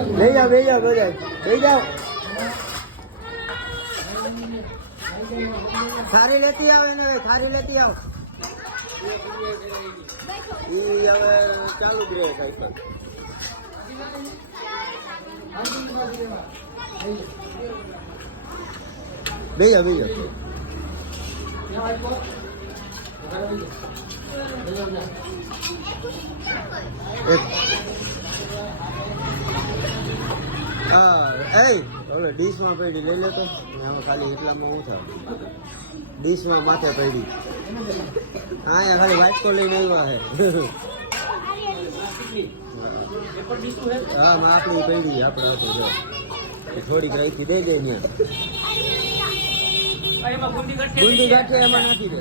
લઈ જાઓ લઈ જાઓ બધા લઈ જાઓ સારી લેતી આવે ને સારી લેતી આવ ઈ હવે ચાલુ જ રહે સાયકલ બેજા બેજા હા એ હવે ડીશમાં પડી લઈ લેતો આમાં ખાલી એટલામાં હું થાય ડીશમાં માથે પડી હા ખાલી વાઇટ તો લઈને આવ્યા છે હા માં આપણી પડી આપણે આપણે જો થોડીક રાઈથી દઈ દે ત્યાં બુંદી ગાંઠી એમાં નાખી દે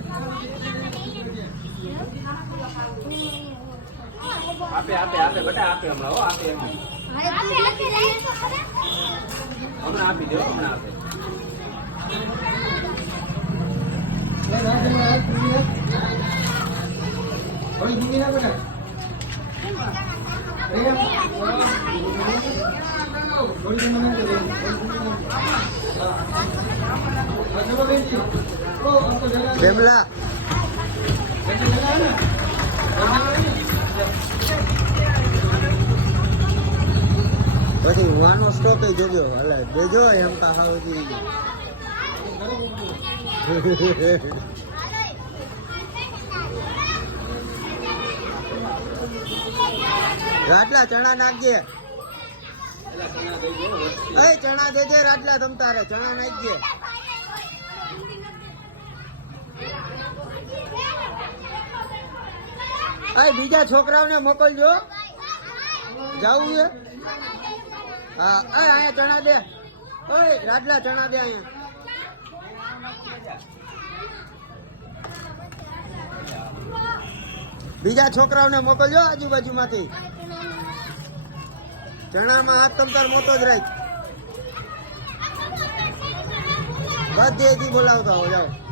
આપે આપે આપે બટા આપે હમણાં હો આપે હમણાં આપી દો હમણાં આપે કેમલા પછી વાનો સ્ટોક જોજો હાલે દેજો એમ તા હાવજી રાટલા ચણા નાખજે એ ચણા દેજે રાટલા તમ તારે ચણા નાખજે બીજા છોકરાઓને મોકલજો જાવું છે હા અહીંયા ચણા દે ઓય રાટલા ચણા દે અહીંયા બીજા છોકરાઓને મોકલજો આજુબાજુમાંથી ચણામાં હાથ તમતાર મોટો જ રાખ બધેથી બોલાવતા હો જાઓ